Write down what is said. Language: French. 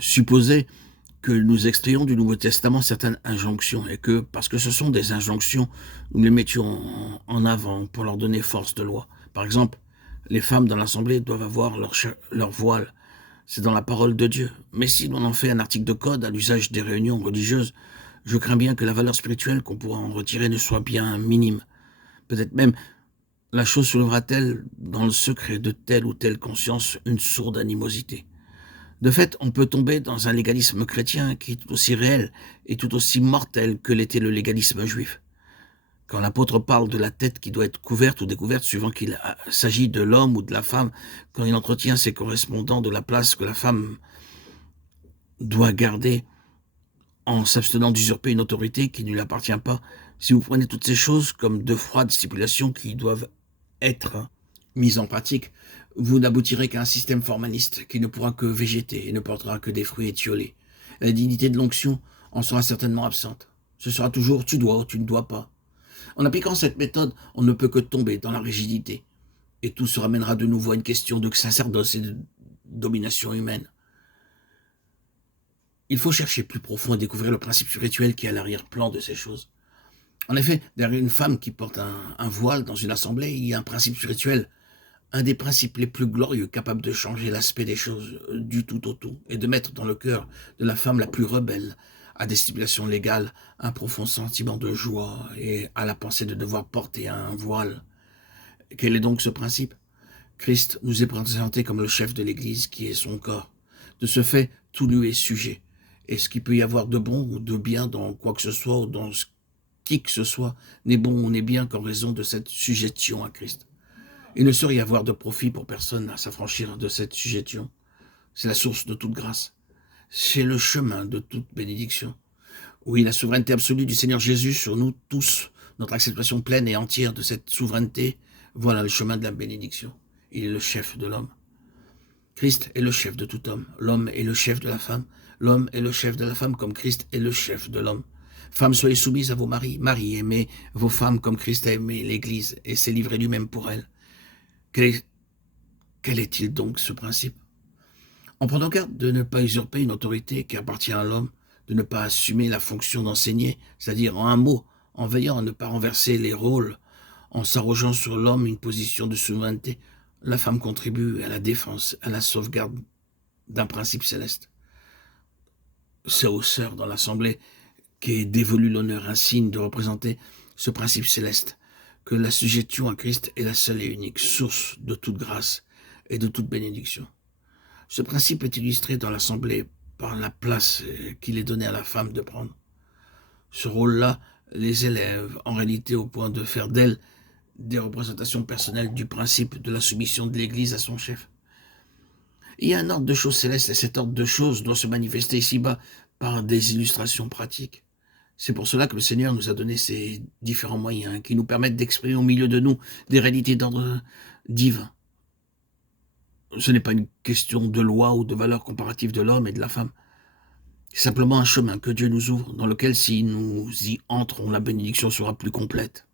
supposer que nous extrayons du Nouveau Testament certaines injonctions et que, parce que ce sont des injonctions, nous les mettions en avant pour leur donner force de loi. Par exemple, les femmes dans l'Assemblée doivent avoir leur voile. C'est dans la parole de Dieu. Mais si l'on en fait un article de code à l'usage des réunions religieuses, je crains bien que la valeur spirituelle qu'on pourra en retirer ne soit bien minime. Peut-être même la chose soulèvera-t-elle dans le secret de telle ou telle conscience une sourde animosité. De fait, on peut tomber dans un légalisme chrétien qui est tout aussi réel et tout aussi mortel que l'était le légalisme juif. Quand l'apôtre parle de la tête qui doit être couverte ou découverte suivant qu'il s'agit de l'homme ou de la femme, quand il entretient ses correspondants de la place que la femme doit garder en s'abstenant d'usurper une autorité qui ne lui appartient pas, si vous prenez toutes ces choses comme de froides stipulations qui doivent être mises en pratique, vous n'aboutirez qu'à un système formaliste qui ne pourra que végéter et ne portera que des fruits étiolés. La dignité de l'onction en sera certainement absente. Ce sera toujours tu dois ou tu ne dois pas. En appliquant cette méthode, on ne peut que tomber dans la rigidité. Et tout se ramènera de nouveau à une question de sacerdoce et de domination humaine. Il faut chercher plus profond et découvrir le principe spirituel qui est à l'arrière-plan de ces choses. En effet, derrière une femme qui porte un voile dans une assemblée, il y a un principe spirituel, un des principes les plus glorieux capable de changer l'aspect des choses du tout au tout et de mettre dans le cœur de la femme la plus rebelle à des stipulations légales un profond sentiment de joie et à la pensée de devoir porter un voile. Quel est donc ce principe? Christ nous est présenté comme le chef de l'Église qui est son corps. De ce fait, tout lui est sujet. Et ce qu'il peut y avoir de bon ou de bien dans quoi que ce soit ou dans qui que ce soit n'est bon ou n'est bien qu'en raison de cette sujétion à Christ. Il ne saurait y avoir de profit pour personne à s'affranchir de cette sujétion. C'est la source de toute grâce. C'est le chemin de toute bénédiction. Oui, la souveraineté absolue du Seigneur Jésus sur nous tous, notre acceptation pleine et entière de cette souveraineté, voilà le chemin de la bénédiction. Il est le chef de l'homme. Christ est le chef de tout homme. L'homme est le chef de la femme. L'homme est le chef de la femme comme Christ est le chef de l'homme. Femmes, soyez soumises à vos maris. Maris, aimez vos femmes comme Christ a aimé l'Église et s'est livré lui-même pour elle. Quel est-il donc ce principe? En prenant garde de ne pas usurper une autorité qui appartient à l'homme, de ne pas assumer la fonction d'enseigner, c'est-à-dire en un mot, en veillant à ne pas renverser les rôles, en s'arrogeant sur l'homme une position de souveraineté, la femme contribue à la défense, à la sauvegarde d'un principe céleste. C'est aux sœurs dans l'Assemblée qu'est dévolu l'honneur insigne de représenter ce principe céleste, que la sujétion à Christ est la seule et unique source de toute grâce et de toute bénédiction. Ce principe est illustré dans l'Assemblée par la place qu'il est donné à la femme de prendre. Ce rôle-là les élève en réalité au point de faire d'elles des représentations personnelles du principe de la soumission de l'Église à son chef. Il y a un ordre de choses célestes et cet ordre de choses doit se manifester ici-bas par des illustrations pratiques. C'est pour cela que le Seigneur nous a donné ces différents moyens qui nous permettent d'exprimer au milieu de nous des réalités d'ordre divin. Ce n'est pas une question de loi ou de valeur comparative de l'homme et de la femme. C'est simplement un chemin que Dieu nous ouvre, dans lequel si nous y entrons, la bénédiction sera plus complète.